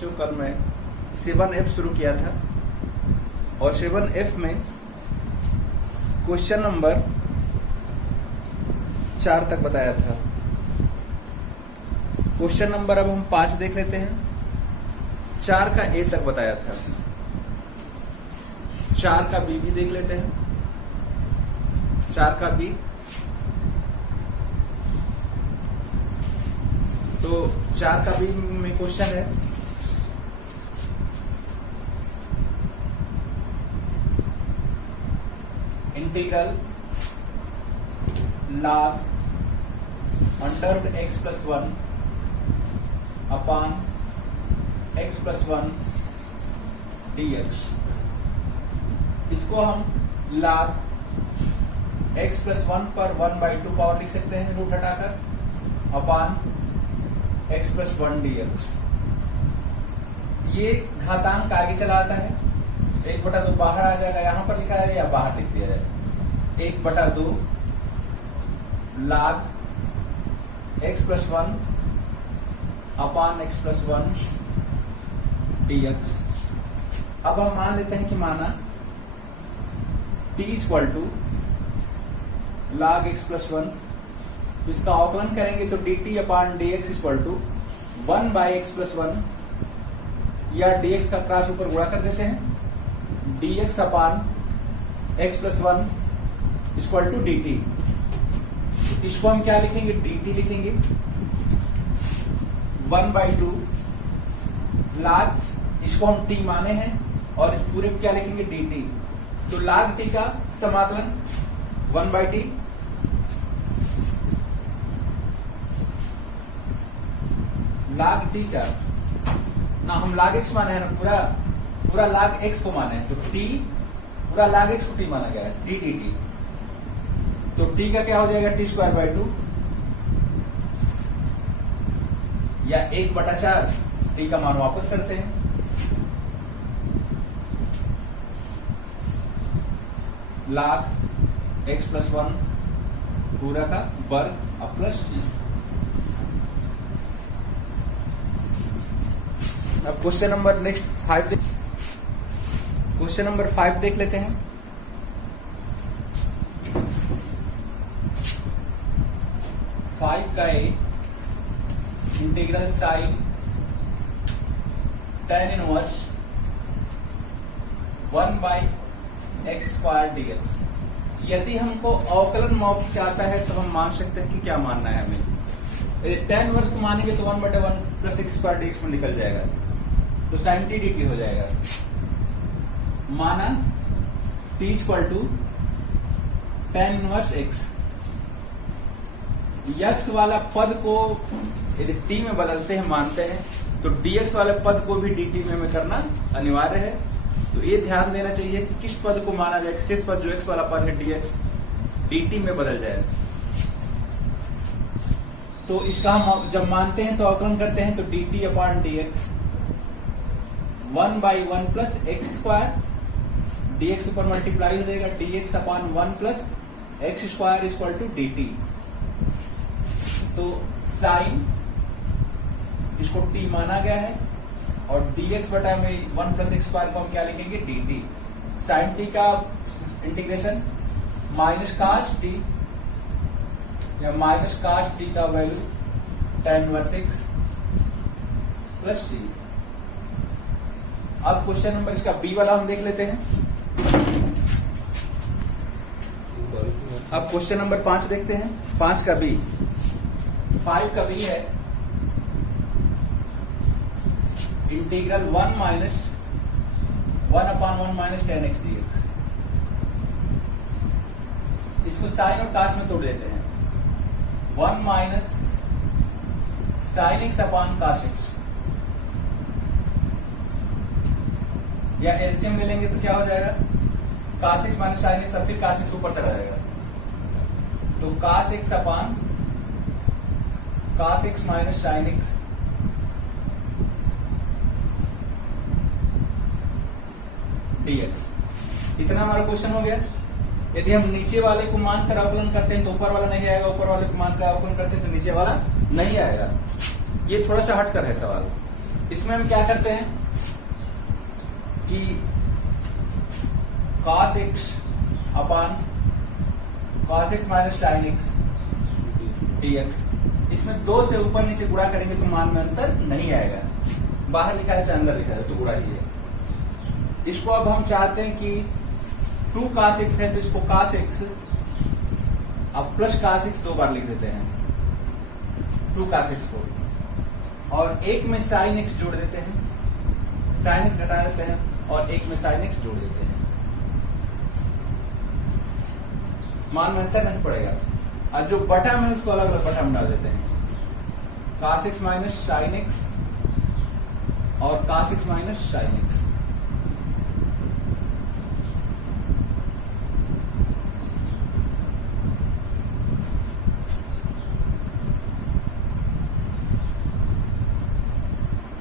बच्चों कल मैं 7F शुरू किया था और 7F में क्वेश्चन नंबर 4 तक बताया था। क्वेश्चन नंबर अब हम 5 देख लेते हैं। 4 का ए तक बताया था, 4 का बी भी देख लेते हैं। 4 का बी, तो 4 का बी में क्वेश्चन है integral log under x plus 1 upon x plus 1 dx। इसको हम log x प्लस 1 पर 1/2 पावर लिख सकते हैं रूट हटाकर अपॉन x प्लस 1 dx। ये घातांक आगे चला आता है, 1/2 बाहर आ जाएगा, यहां पर लिखा है या बाहर लिख दिया जाए 1/2 log x plus 1 upon x plus 1 dx। अब हम मान लेते हैं कि माना t equal to log x plus 1, तो इसका अवकलन करेंगे तो dt upon dx equal to 1/x plus 1 या dx का क्रॉस ऊपर गुणा कर देते हैं, dx upon x plus 1 equal to dt। इसको हम क्या लिखेंगे, dt लिखेंगे 1/2 log, इसको हम t माने हैं और इस पूरे को क्या लिखेंगे dt। तो log t का समाकलन 1/t log t का ना, हम log x माने हैं ना, पूरा log x को माने हैं, तो t पूरा log x को t माना गया है, t dt। तो t का क्या हो जाएगा t²/2 या 1/4, t का मान वापस करते हैं, log x प्लस 1 पूरा का वर्ग और प्लस t। अब question number next 5 question number 5 देख लेते हैं। का integral sine tan inverse 1/x² dx। यदि हमको अवकलन मौलिक चाहता है तो हम मान सकते हैं कि क्या मानना है हमें। यदि tan इनवर्स को मानेंगे तो 1/1 प्लस x² dx में निकल जाएगा, तो sin t dt हो जाएगा। माना t equal to tan inverse x, x वाला पद को यदि t में बदलते हैं मानते हैं तो dx वाले पद को भी dt में हमें करना अनिवार्य है। तो ये ध्यान देना चाहिए कि किस पद को माना जाए, शेष पद जो x वाला पद है dx dt में बदल जाए। तो इसका हम जब मानते हैं तो अवकलन करते हैं तो dt upon dx 1/1 plus x², dx ऊपर मल्टीप्लाई हो जाएगा, dx upon 1 plus x² equal to dt। तो साइन इसको t माना गया है और dx बटा में 1 प्लस x² को हम क्या लिखेंगे dt। साइन t का इंटीग्रेशन माइनस cos t या माइनस cos t का value tan inverse x plus t। अब क्वेश्चन नंबर इसका बी वाला हम देख लेते हैं। अब क्वेश्चन नंबर 5 देखते हैं। 5 का बी, 5 का बी है integral 1 minus 1/1 minus tan x dx। इसको साइन और कास में तोड़ देते हैं, 1 माइनस साइन x अपॉन कास x, या एलसीएम ले लेंगे तो क्या हो जाएगा कास x माइनस साइन x, और फिर कास x ऊपर चला जाएगा, तो कास x upon cos x minus sin x dx। इतना हमारा क्वेश्चन हो गया। यदि हम नीचे वाले को मानकर अवकलन करते हैं तो ऊपर वाला नहीं आएगा, ऊपर वाले को मानकर अवकलन करते हैं तो नीचे वाला नहीं आएगा। ये थोड़ा सा हटकर है सवाल। इसमें हम क्या करते हैं कि cos x अपान cos x minus sin x dx, इसमें 2 से ऊपर नीचे गुणा करेंगे तो मान में अंतर नहीं आएगा, बाहर लिखा है चाहे अंदर लिखा है तो गुणा ही है। इसको अब हम चाहते हैं कि 2 cos x है तो इसको cos x अब प्लस cos x 2 बार लिख देते हैं 2 cos x को, और एक में sin x जोड़ देते हैं, sin x घटा देते हैं और एक में sin x जोड़ देते हैं, मान में अंतर नहीं पड़ेगा। और जो बटा में उसको अलग अलग बटा में डाल देते हैं, cos x minus sin x और cos x minus sin x।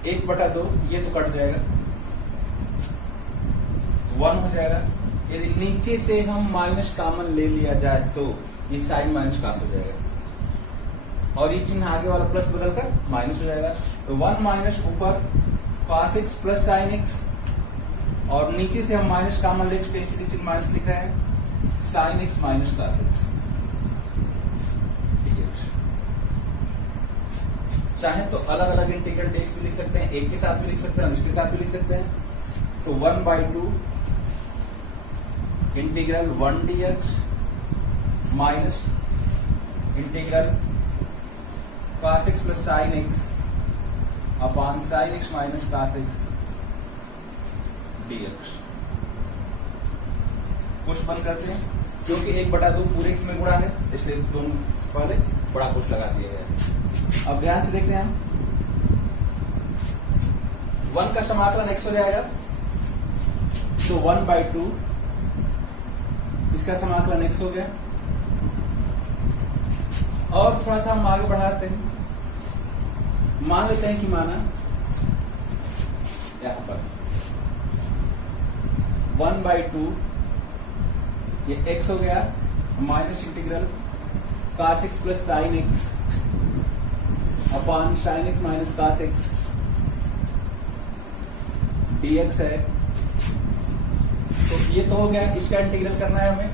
एक बटा 2 ये तो कट जाएगा, 1 हो जाएगा। यदि नीचे से हम माइनस कॉमन ले लिया जाए तो ये साइन माइनस कास हो जाएगा और ये चिन्ह आगे वाला प्लस बदलकर माइनस हो जाएगा। तो 1 माइनस ऊपर cos x plus sin x और नीचे से हम माइनस कॉमन ले चुके इसलिए चिन्ह माइनस लिख रहे हैं, sin x minus cos x dx। चाहे तो अलग अलग इंटीग्रल dx भी लिख सकते हैं, एक के साथ भी लिख सकते हैं, इसके साथ भी लिख सकते हैं। तो 1/2 integral 1 dx minus integral cos x plus sin x अपान sin x minus cos x dx। कुछ बंद करते हैं क्योंकि 1/2 पूरे में गुणा है इसलिए दोनों पहले बड़ा कुछ लगा दिया गया। अब ध्यान से देखते हैं हम 1 का समाकलन x हो जाएगा तो 1/2 इसका समाकलन x हो गया। और थोड़ा सा हम आगे बढ़ाते हैं, मान लेते हैं कि माना यहां पर 1/2 ये x हो गया minus integral cos x plus sin x अपान sin x minus cos x dx है। तो ये तो हो गया, इसका इंटीग्रल करना है हमें।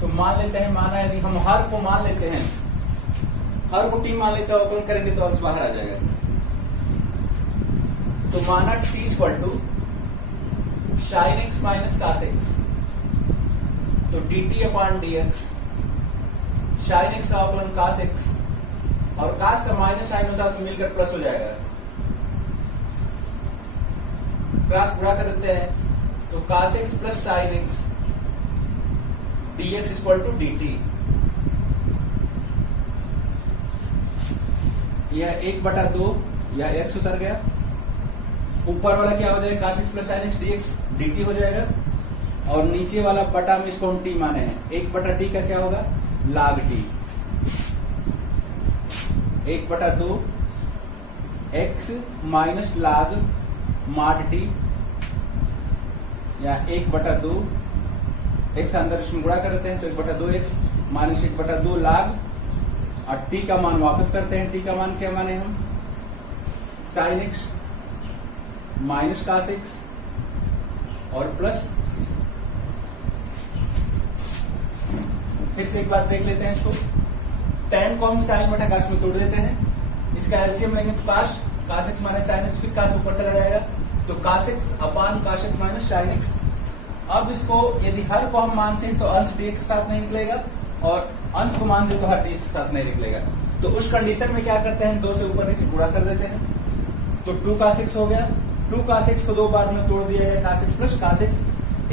तो मान लेते हैं, माना यदि हम हर को मान लेते हैं, हर को t मान लेते हैं, अवकलन करेंगे तो अंश बाहर आ जाएगा। तो माना t equal to sin x minus cos x, तो dt upon dx sin x का अवकलन cos x और cos का माइनस साइन होता है तो मिलकर प्लस हो जाएगा, क्रॉस गुणा कर देते हैं तो cos x plus sin x dx equal to dt। यह 1/2 यह x उतर गया, ऊपर वाला क्या हो जाएगा cos x plus sin x dx dt हो जाएगा और नीचे वाला बटा में इसको हम t माने हैं, 1/t का क्या होगा log t, 1/2 x minus log mod t या 1/2 x अंदर इसमें गुणा करते हैं तो 1/2 x माइनस 1/2 log और t का मान वापस करते हैं। t का मान क्या माने हम sin x minus cos x और प्लस। फिर से एक बात देख लेते हैं, इसको tan को हम sin बटा cos में तोड़ देते हैं, इसका एलसीएम लेंगे तो cos x minus sin x, फिर cos ऊपर चला जाएगा तो cos x अपान cos x minus sin x। अब इसको यदि हर को हम मानते हैं तो अंश dx के साथ नहीं निकलेगा और अंश को मानते तो हर dx के साथ नहीं निकलेगा। तो उस कंडीशन में क्या करते हैं, 2 से ऊपर नीचे गुणा कर देते हैं तो 2 cos x हो गया। 2 cos x को 2 बार में तोड़ दिया गया, cos x plus cos x,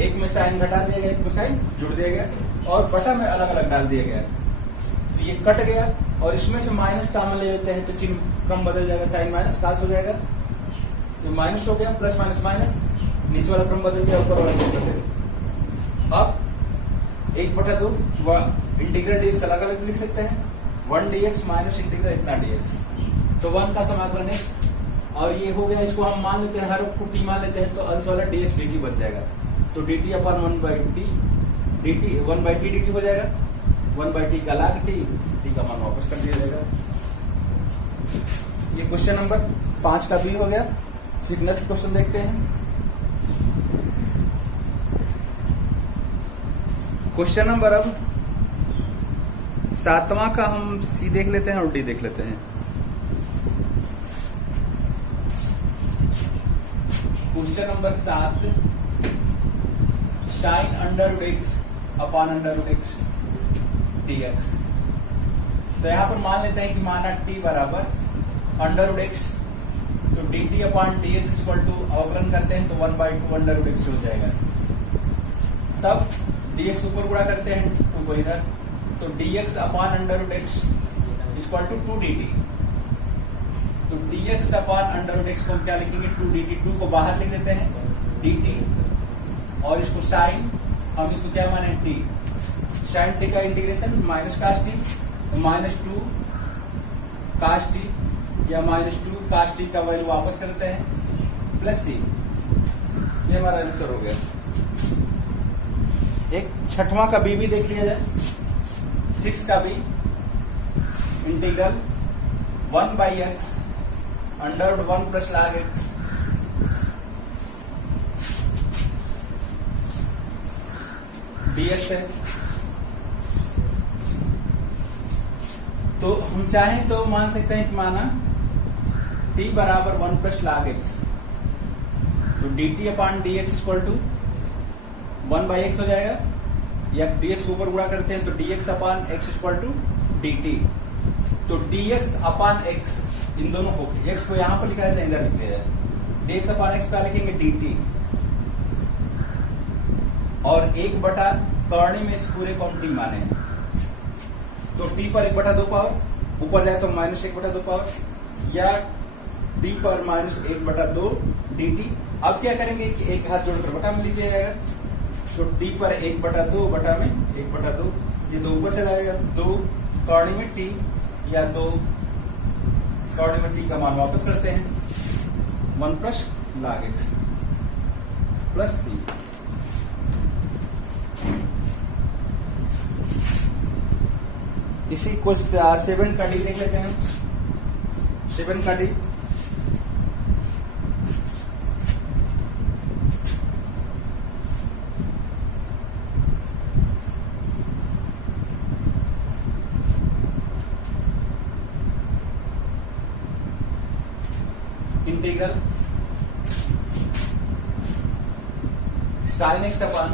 एक में साइन घटा दिया गया, एक में साइन जुड़ दिया गया और बटा में अलग अलग डाल दिया गया। तो ये कट गया और इसमें से माइनस कॉमन ले लेते हैं तो चिन्ह क्रम बदल जाएगा, साइन माइनस cos हो जाएगा, ये माइनस हो गया, प्लस माइनस माइनस, नीचे वाला क्रम बदल गया, ऊपर वाला क्रम बदल गया। अब 1/2 इंटीग्रल dx अलग अलग लिख सकते हैं, 1 dx माइनस इंटीग्रल इतना dx, तो 1 का समाकलन x और ये हो गया। इसको हम मान लेते हैं, हर को t मान लेते हैं तो अंश वाला dx dt बच जाएगा। तो dt अपन 1/t dt 1/t dt हो जाएगा, 1/t का log t, t का मान वापस कर दिया जाएगा। ये क्वेश्चन नंबर 5 का बी हो गया। फिर नेक्स्ट क्वेश्चन देखते हैं। क्वेश्चन नंबर अब 7वां का हम सी देख लेते हैं और डी देख लेते हैं। Question number 7, sine under root x upon under root x dx। तो यहाँ पर मान लेते हैं कि माना t बराबर अंडर रूट एक्स, तो dt upon dx equal to अवकलन करते हैं तो 1/2 अंडर रूट एक्स हो जाएगा। तब dx ऊपर गुणा करते हैं 2 को इधर, तो dx upon under root x equal to 2 dt। तो dx upon under root x को हम क्या लिखेंगे 2 dt, 2 को बाहर लिख देते हैं dt, और इसको साइन हम इसको क्या माने t, साइन t का इंटीग्रेशन माइनस कास t, -2 कास t या -2 कास t का वैल्यू वापस करते हैं प्लस c। ये हमारा आंसर हो गया। एक 6वां का b भी देख लिया जाए। 6 का b integral 1/x under root 1 plus log x dx है। तो हम चाहें तो मान सकते हैं कि माना t बराबर 1 प्लस log x, तो dt upon dx equal to 1/x हो जाएगा, या dx ऊपर गुणा करते हैं तो dx upon x equal to dt। तो dx अपॉन x इन दोनों को, x को यहाँ पर लिखा है चाहे इधर लिख दिया है। dx अपॉन x का लिखेंगे dt, और 1/, करणी में इस पूरे को हम t माने हैं, तो t पर 1/2 पावर ऊपर जाए तो -1/2 पावर, या t पर -1/2 dt। अब क्या करेंगे कि एक हाथ जोड़कर बटा में लिख दिया जाएगा, तो t पर 1/2 बटा में 1/2, ये 2 ऊपर चला जाएगा, 2 करणी में t या 2 करणी में t का मान वापस करते हैं 1 plus log x plus c। इसी को 7 का डी देख लेते हैं। 7 का D integral sine x upon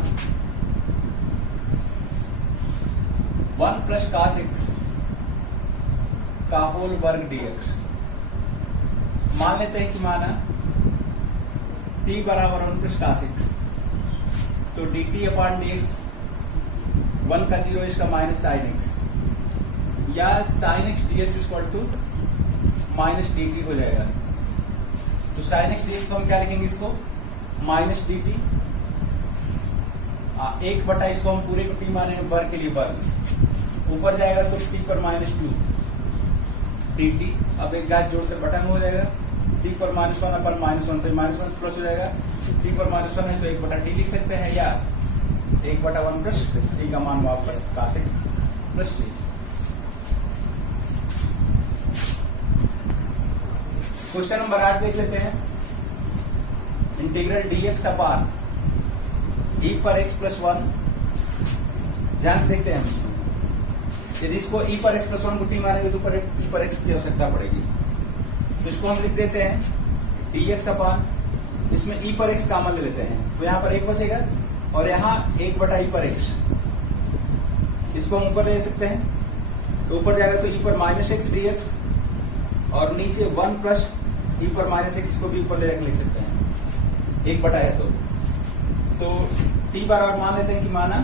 1 plus cos x का होल वर्ग dx। मान लेते हैं कि माना t बराबर 1 प्लस cos x, तो dt अपॉन dx 1 का 0 इसका माइनस साइन x, या sine x dx equal to minus dt हो जाएगा। तो साइन x dx को हम क्या लिखेंगे, इसको माइनस dt, 1/, इसको हम पूरे को t मानेंगे वर्ग के लिए वर्ग, ऊपर जाएगा तो t पर -2 dt। अब एक गाज जोड़कर बटा में हो जाएगा, t पर -1 अपन -1 तो -1 प्लस हो जाएगा, t पर -1 है तो 1/t लिख सकते हैं, या 1/1 प्लस t का मान वापस cos x plus c। Question number 8 देख लेते हैं। इंटीग्रल dx अपॉन e पर x प्लस 1, ध्यान से देखते हैं। यदि इसको e पर x प्लस 1 को t मानेंगे तो e पर x की आवश्यकता पड़ेगी, तो इसको हम लिख देते हैं dx अपॉन, इसमें e पर x कॉमन ले लेते हैं, तो यहाँ पर 1 बचेगा, और यहाँ 1/e पर x, इसको हम ऊपर ले सकते हैं, तो ऊपर जाएगा तो e पर -x dx, और नीचे 1 प्लस e पर -x को भी ऊपर ले लिख सकते हैं, 1/, है तो t बराबर मान लेते हैं कि माना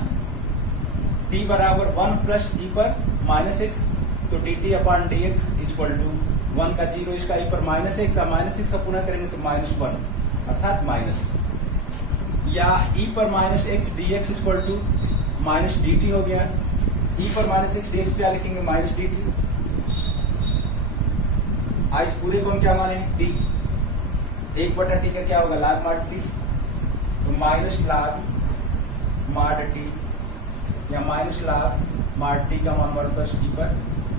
t बराबर 1 प्लस e पर -x, तो dt upon dx equal to 1 का 0 इसका e पर -x, -x का पुनः करेंगे तो -1 अर्थात माइनस, या e पर -x dx equal to -dt हो गया। e पर -x dx क्या लिखेंगे -dt, इस पूरे को हम क्या माने t, 1/t का क्या होगा log mod t, तो माइनस log mod t या माइनस log mod t का मान 1 प्लस t पर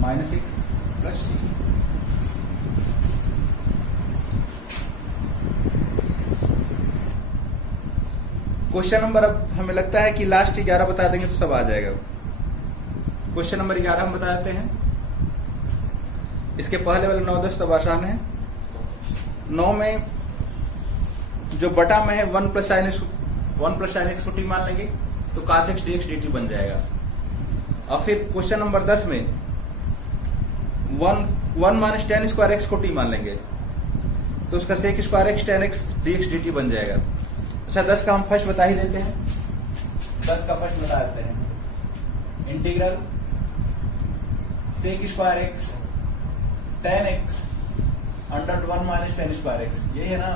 -x plus c। Question number, अब हमें लगता है कि लास्ट 11 बता देंगे तो सब आ जाएगा। क्वेश्चन नंबर 11 हम बता देते हैं। इसके पहले वाले 9, 10 तब आसान है। 9 में जो बटा में है 1 प्लस साइन एक्स को टी मान लेंगे तो cos x dx dt बन जाएगा। और फिर क्वेश्चन नंबर 10 में 1 माइनस टेन स्क्वायर एक्स को टी मान लेंगे तो उसका sec square x tan x dx dt बन जाएगा। अच्छा 10 का हम फर्स्ट बता ही देते हैं। 10 का फर्स्ट बता देते हैं। Integral sec square x tan x under 1 minus tan square x, यही है ना।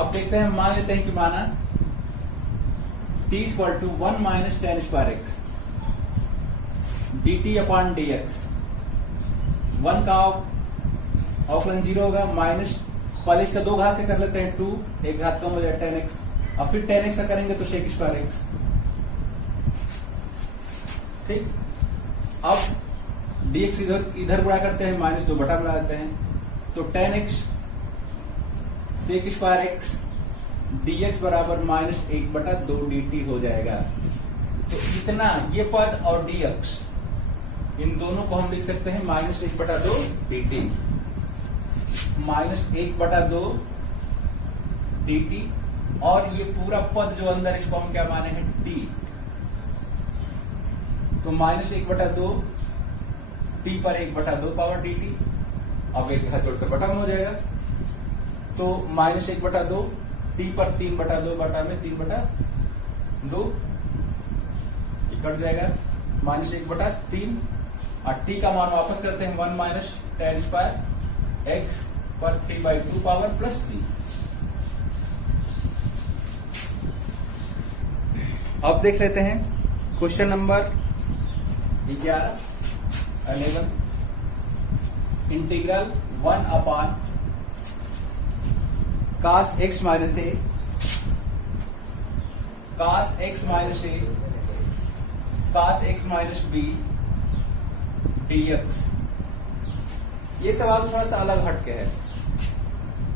अब देखते हैं, मान लेते हैं कि माना t equal to 1 minus tan square x dt upon dx। 1 का ऑफलन 0 होगा, माइनस पहले इसका 2 घात से कर लेते हैं 2, एक घात कम हो जाए 10x, और फिर 10x का करेंगे तो सेक स्क्वायर एक्स। ठीक, अब dx इधर गुणा करते हैं, माइनस 2 बटा बुला देते हैं तो 10x sec square x dx बराबर माइनस 1/2 dt हो जाएगा। तो इतना ये पद और dx, इन दोनों को हम लिख सकते हैं माइनस 1/2 dt, माइनस 1/2 dt। और ये पूरा पद जो अंदर, इसको हम क्या माने हैं t, तो माइनस 1/2 t पर 1/2 पावर dt। अब एक घात जोड़कर बटा में हो जाएगा तो माइनस 1/2 t पर 3/2 बटा में 3/2 कट जाएगा, माइनस 1/3। और t का मान वापस करते हैं 1 माइनस टेन स्क्वायर एक्स पर 3/2 पावर प्लस 3। अब देख लेते हैं question number 11 integral 1 upon cos x minus a cos x minus a cos x minus b dx। ये सवाल थोड़ा सा अलग हटके है,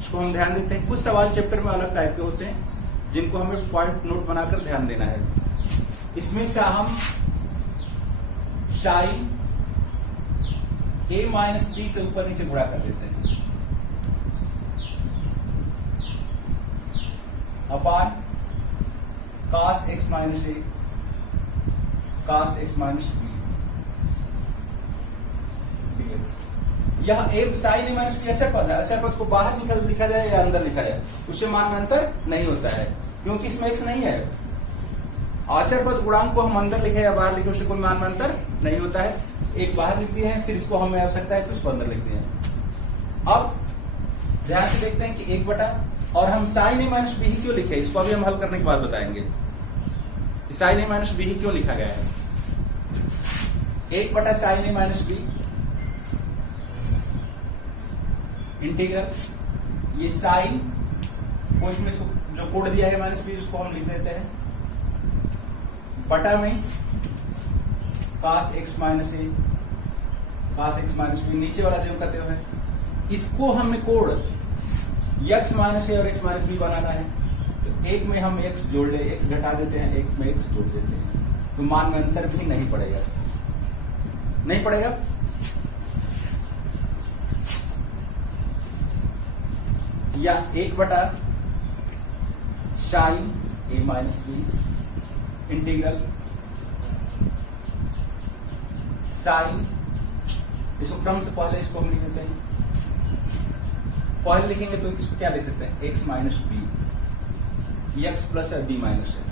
इसको हम ध्यान देते हैं। कुछ सवाल चैप्टर में अलग टाइप के होते हैं जिनको हमें पॉइंट नोट बनाकर ध्यान देना है। इसमें से हम साइन a माइनस b से ऊपर नीचे गुणा कर देते हैं upon cos x minus a cos x minus b dx। यह a sine a minus b अचर पद है। अचर पद को बाहर लिखा जाए या अंदर लिखा जाए उससे मान में अंतर नहीं होता है, क्योंकि इसमें x नहीं है। अचर पद गुणांक को हम अंदर लिखे या बाहर लिखे उससे कोई मान में अंतर नहीं होता है। एक बाहर लिख दिए हैं, फिर इसको हमें आवश्यकता है तो इसको अंदर लिख दिए हैं। अब ध्यान से देखते हैं कि 1 और हम साइन ए माइनस बी ही क्यों लिखे, इसको अभी हम हल करने के बाद बताएंगे। साइन ए माइनस बी ही क्यों लिखा गया है। 1 sign A minus b integral, ये साइन को इसमें जो कोड दिया है माइनस बी उसको हम लिख देते हैं बटा में cos x माइनस ए cos x माइनस बी, नीचे वाला जो कहते हुए इसको हमें कोड x माइनस ए और x माइनस बी बनाना है। तो एक में हम x जोड़ ले, x घटा देते हैं, एक में x जोड़ देते हैं, तो मान में अंतर भी नहीं पड़ेगा, नहीं पड़ेगा। या 1 sign A minus b integral sign, इसको क्रम से पहले इसको हम लिख देते हैं। पहले लिखेंगे तो इसको क्या लिख सकते हैं, x minus b, x plus b minus है।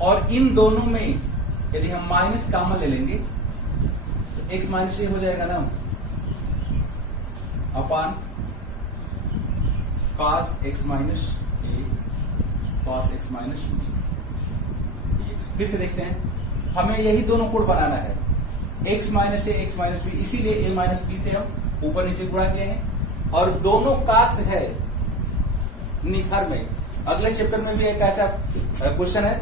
और इन दोनों में यदि हम माइनस कॉमन ले लेंगे तो x माइनस ए हो जाएगा ना, अपॉन cos x माइनस ए cos x माइनस बी। फिर से देखते हैं, हमें यही दोनों कोड बनाना है, x माइनस ए x माइनस बी, इसीलिए a माइनस बी से हम ऊपर नीचे गुणा किए हैं। और दोनों कास्ट है हर में। अगले चैप्टर में भी एक ऐसा क्वेश्चन है,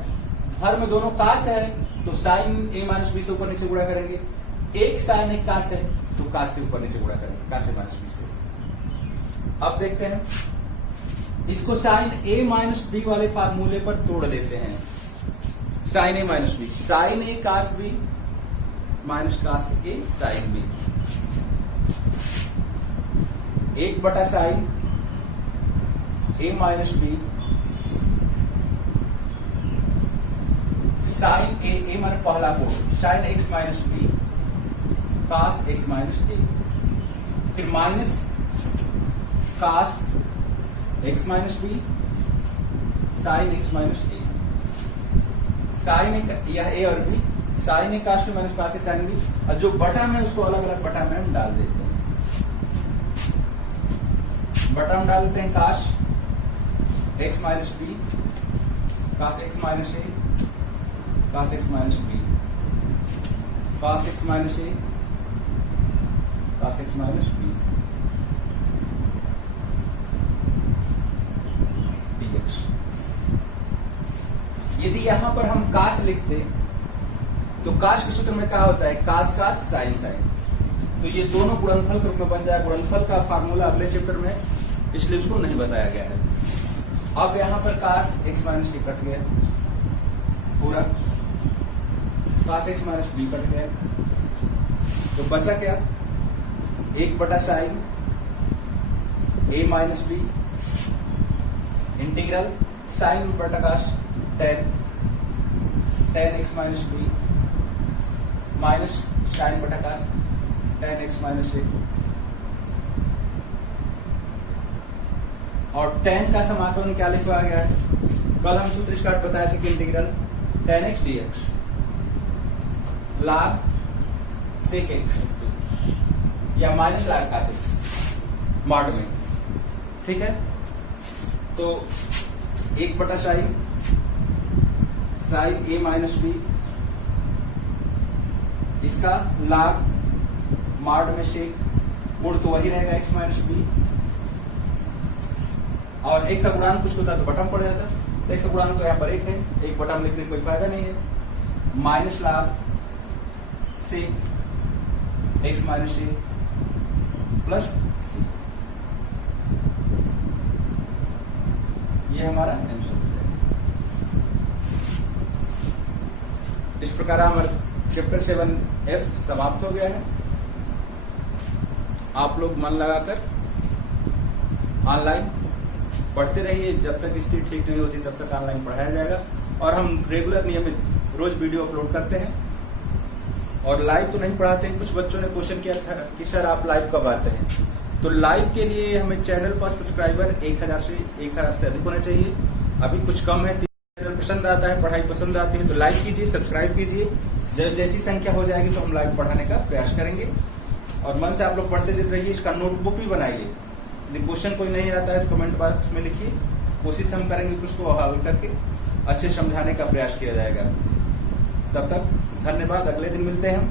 हर में दोनों कास्ट है तो साइन ए माइनस बी से ऊपर नीचे गुणा करेंगे। एक साइन एक कास्ट है तो कास्ट से ऊपर नीचे गुणा करेंगे, कास्ट ए माइनस बी से। अब देखते हैं इसको साइन ए माइनस बी वाले फार्मूले पर तोड़ देते हैं। Sine A minus B, sine A cos B minus cos A sine B, 1/साइन ए माइनस बी साइन ए माने पहला code sine x minus B cos x minus A, फिर minus cos x minus B sine x minus A, sine यह A और B sine ए काश में minus काश ए sine B, और जो बटा में उसको अलग अलग बटा में हम डाल देते हैं। बटा में डाल देते हैं काश एक्स माइनस बी काश एक्स माइनस ए काश एक्स माइनस बी काश एक्स माइनस ए काश एक्स माइनस बी dx। यदि यहां पर हम काश लिखते तो काश के सूत्र में क्या होता है, काश काश साइन साइन, तो ये दोनों गुणनफल के रूप में बन जाए। गुणनफल का फार्मूला अगले चैप्टर में, इसलिए उसको नहीं बताया गया है। अब यहां पर काश एक्स माइनस ए कट गया पूरा, काश एक्स माइनस बी कट गया, तो बचा क्या, 1/साइन ए माइनस बी इंटीग्रल साइन बटा cos tan x minus b minus sine बटा काश tan एक्स माइनस ए, और tan का समाकलन क्या लिखवा गया है, कल हम सूत्र स्टार्ट बताए थे कि integral tan x dx log sec x या minus log cos x mod में, ठीक है। तो 1/साइन साइन ए माइनस बी, इसका log मॉड में सेक, गुण तो वही रहेगा एक्स माइनस बी, और एक का गुणांक कुछ होता तो बटा में पड़ जाता, तो एक का गुणांक तो यहाँ पर 1 है, 1 बटा में लिखने का कोई फायदा नहीं है, minus log sec x minus A plus c, ये हमारा आंसर है। इस प्रकार हमारा चैप्टर 7F समाप्त हो गया है। आप लोग मन लगाकर ऑनलाइन पढ़ते रहिए, जब तक स्थिति ठीक नहीं होती तब तक ऑनलाइन पढ़ाया जाएगा, और हम रेगुलर नियमित रोज वीडियो अपलोड करते हैं, और लाइव तो नहीं पढ़ाते हैं। कुछ बच्चों ने क्वेश्चन किया था कि सर आप लाइव कब आते हैं, तो लाइव के लिए हमें चैनल पर सब्सक्राइबर 1000 से अधिक होना चाहिए। अभी कुछ कम है, चैनल पसंद आता है, पढ़ाई पसंद आती है तो लाइक कीजिए, सब्सक्राइब कीजिए। जैसी संख्या हो जाएगी तो हम लाइव पढ़ाने का प्रयास करेंगे, और मन से आप लोग पढ़ते रहिए। इसका नोटबुक भी बनाइए, यदि क्वेश्चन कोई नहीं आता है तो कमेंट बॉक्स में लिखिए, कोशिश हम करेंगे कि उसको हल करके अच्छे समझाने का प्रयास किया जाएगा। तब तक धन्यवाद, अगले दिन मिलते हैं हम।